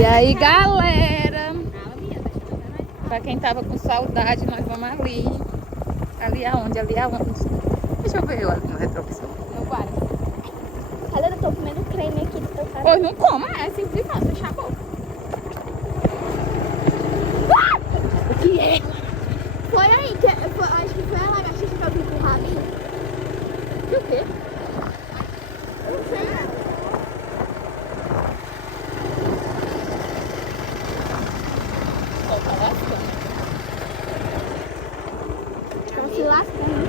E aí, galera, pra quem tava com saudade, nós vamos ali. Ali aonde? Ali aonde? Deixa eu ver ali no retrovisor. No bar. Galera, eu tô comendo creme aqui do teu cara. Pois não coma, é simples fácil, fecha a boca. O que é? Foi aí, acho que foi a lagartixa que eu vi com o rabinho. E o quê? Eu não sei. Só tá lascando. Estão se lascando.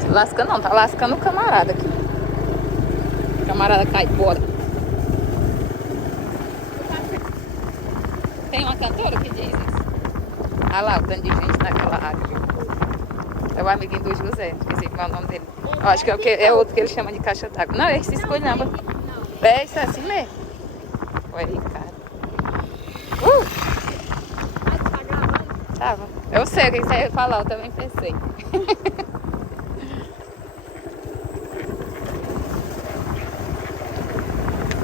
Se lasca não, tá lascando o camarada aqui. O camarada cai fora. Tem uma cantora que diz isso. Ah lá, o tanto de gente naquela área. É o amiguinho do José, esqueci qual é o nome dele. Eu acho que é outro que ele chama de caixa d'água. Não, esse escolhamba. É isso, é assim mesmo. Oi, Ricardo. Tá gravando? Tava. Eu sei o que você ia falar, eu também pensei.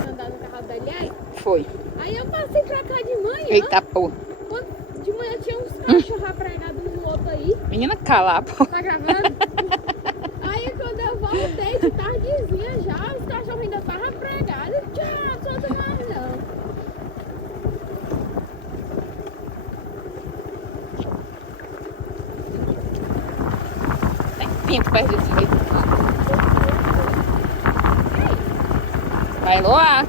Andar no carro da Eliai. Foi. Aí eu passei pra cá de manhã. Eita porra. De manhã tinha uns cachorros pregados no outro aí. Menina, cala, pô. Tá gravando? Aí quando eu voltei de tardezinha já, os cachorros ainda estavam pregados. Tchau, solta mais não. Tem pinto perto disso aí. Vai lá.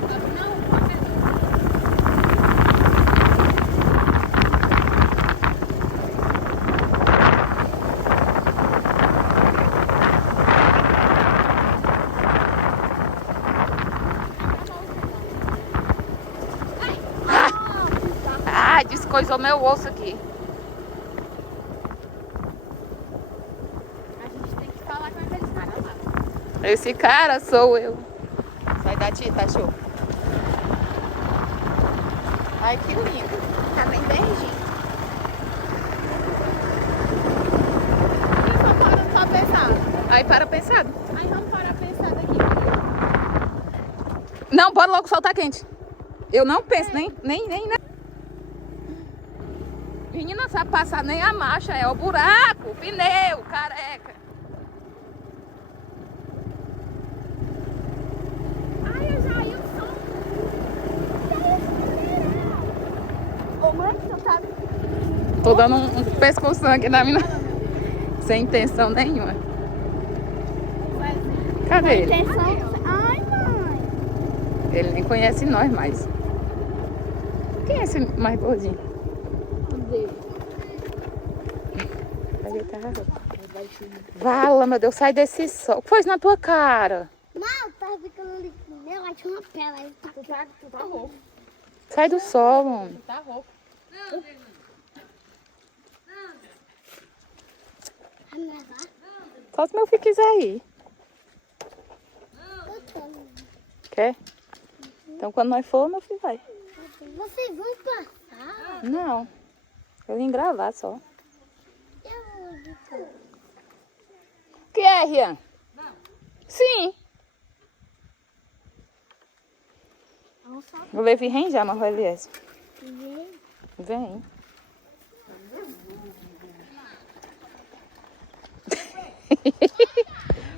Ah, descoisou meu osso aqui. A gente tem que falar com aqueles caras lá. Esse cara sou eu. Sai daqui, tá show. Ai, que lindo. Tá bem verdinho. Eu só parando pra pensar. Aí para pensado. Aí vamos parar pra pensar daqui. Não, bora logo soltar quente. Eu não penso nem. Menina, não sabe passar nem a marcha, é o buraco, o pneu, careca. Ai, eu já ia o som. Ô, mãe, você tá... Tô dando um pescoção aqui na mina. Sem intenção nenhuma. Cadê ele? Atenção. Ai, mãe. Ele nem conhece nós mais. Quem é esse mais gordinho? Vala, meu Deus, sai desse sol. O que foi na tua cara? Não, tá ficando ali com meu, aí tinha uma pela aí. Tu tá rouco. Sai do sol, mano. Tá rouco. Vai me levar? Só se meu filho quiser ir. Eu tô. Quer? Então quando nós for, meu filho vai. Vocês vão passar? Não. Eu vim gravar só. O que é, Rian? Não. Sim. O Levi vem já, mas o Elias. Vem.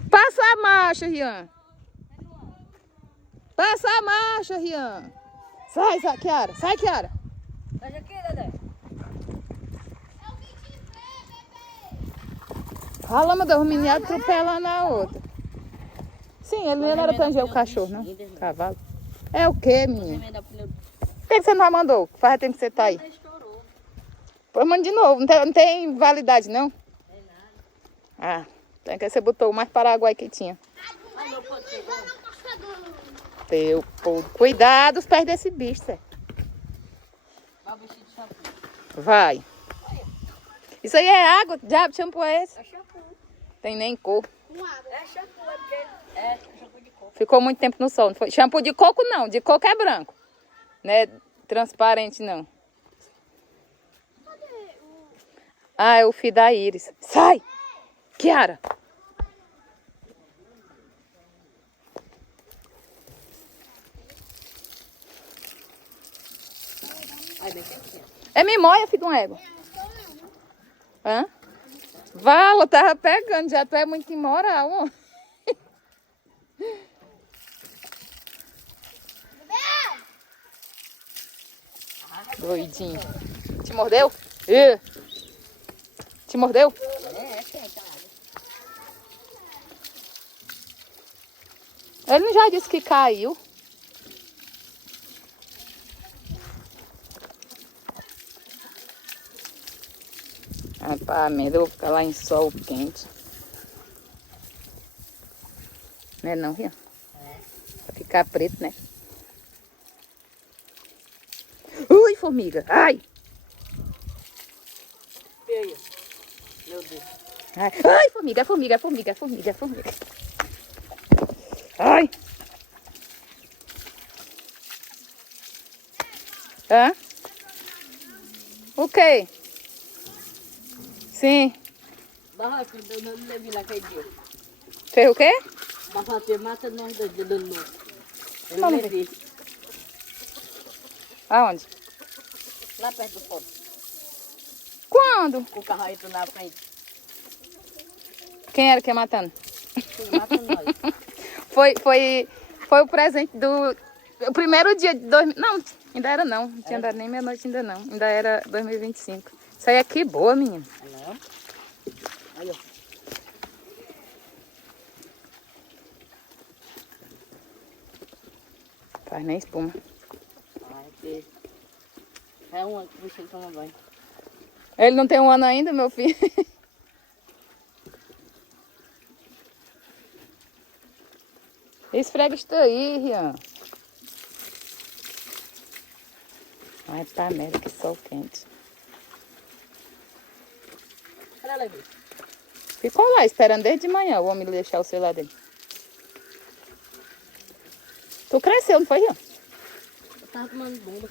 Passa a marcha, Rian. Passa a marcha, Rian. Sai, Kiara. Sai, Kiara. Sai aqui, Dedé. Fala, meu Deus, o menino atropelando a outra. Sim, ele não era pra o cachorro, não. Cavalo. É o quê, menino? Por que você não mandou? Faz tempo que você tá aí. Pois manda de novo. Não tem validade, não? Ah, tem que você botou o mais paraguai que tinha. Teu povo. Cuidado os pés desse bicho, Zé. Vai. Isso aí é água? Diabo, que shampoo é esse? É shampoo. Tem nem cor. É shampoo, é porque é shampoo de coco. Ficou muito tempo no sol. Não foi? Shampoo de coco não. De coco é branco. Não é transparente não. Ah, é o fio da íris. Sai! Kiara! Ai, deixa aqui. É mimóia, filho de uma égua. Hã? Vala, eu tava pegando, já tu é muito imoral, ó. Doidinho. Te mordeu? Ih. Te mordeu? É quente a água. Ele já disse que caiu. Ai, pá, merda, eu vou ficar lá em sol quente. Não é não, Ria? Vai ficar preto, né? Ui, formiga. Ai! E aí? Meu Deus. Ai, ai, formiga, formiga, formiga, formiga, formiga. Ai! Hã? O quê? Sim. Barraca, eu não lembro lá aquele dia. Fez o quê? Barraca, mata nós dois de novo. Eu Vamos não vi. Aonde? Lá perto do fogo. Quando? Com o carro aí na frente. Quem era que ia matando? Mata nós. Foi o presente do... O primeiro dia de 2000... Não, ainda era não. Não tinha dado nem meia-noite ainda não. Ainda era 2025. Isso aí é que boa, menina. Não. Aí, ó. Faz nem espuma. Ai, que... É uma que você toma banho. Ele não tem um ano ainda, meu filho. Esfrega isso aí, Rian. Ai, tá merda, que sol quente. Olha ela aqui. Ficou lá esperando desde de manhã o homem deixar o celular dele. Tu cresceu, não foi, Rian? Eu tava tomando bomba.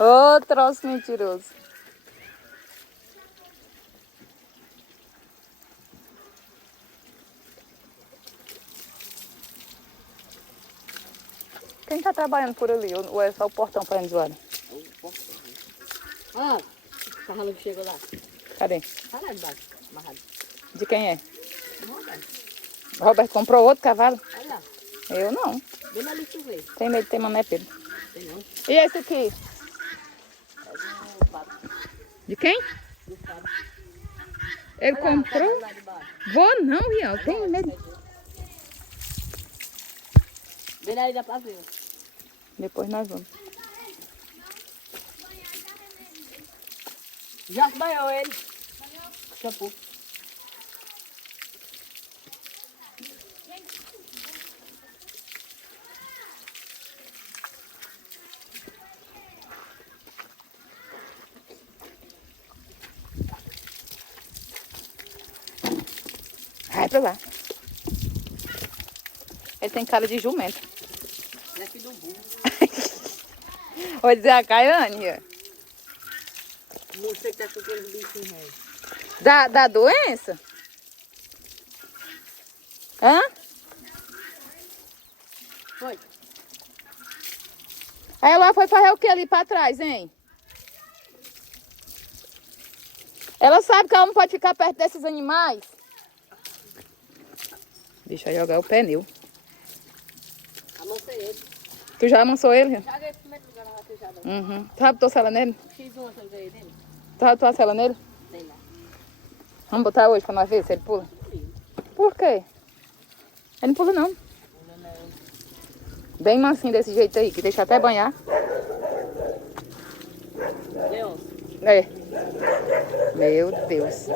Ô, troço mentiroso. Quem tá trabalhando por ali? Ou é só o portão para zoada? Ah, o cavalo que chegou lá. Cadê? Tá lá embaixo, amarrado. De quem é? Não, velho. O Roberto comprou outro cavalo? Olha lá. Eu não. Bem ali que tu vê. Tem medo de ter mané, Pedro. Tem não. E esse aqui? É do papo. De quem? Do papo. Ele Olha lá, comprou? tá lá de baixo. Vou não, Rian. Eu tenho medo. Bem ali dá pra ver. Depois nós vamos. Já banhou ele. Shampoo. Vai pra lá. Ele tem cara de jumento. Ele é filho do burro. Vou dizer a Caiane, Rian. Você que tá chupando os bichinhos aí. Da doença? Hã? Foi. Aí ela foi fazer o que ali pra trás, hein? Ela sabe que ela não pode ficar perto desses animais. Deixa eu jogar o pneu. Amansei ele. Tu já amansou ele? Rian? Já ganhei o primeiro lugar na ratejada. Uhum. Tu já botou cela nele? X1 que eu ganhei dele. Tu já botou a cela nele? Sei lá. Vamos botar hoje pra nós ver se ele pula? Por quê? Ele não pula não. Bem mansinho desse jeito aí, que deixa até banhar. Leão. É. Meu Deus.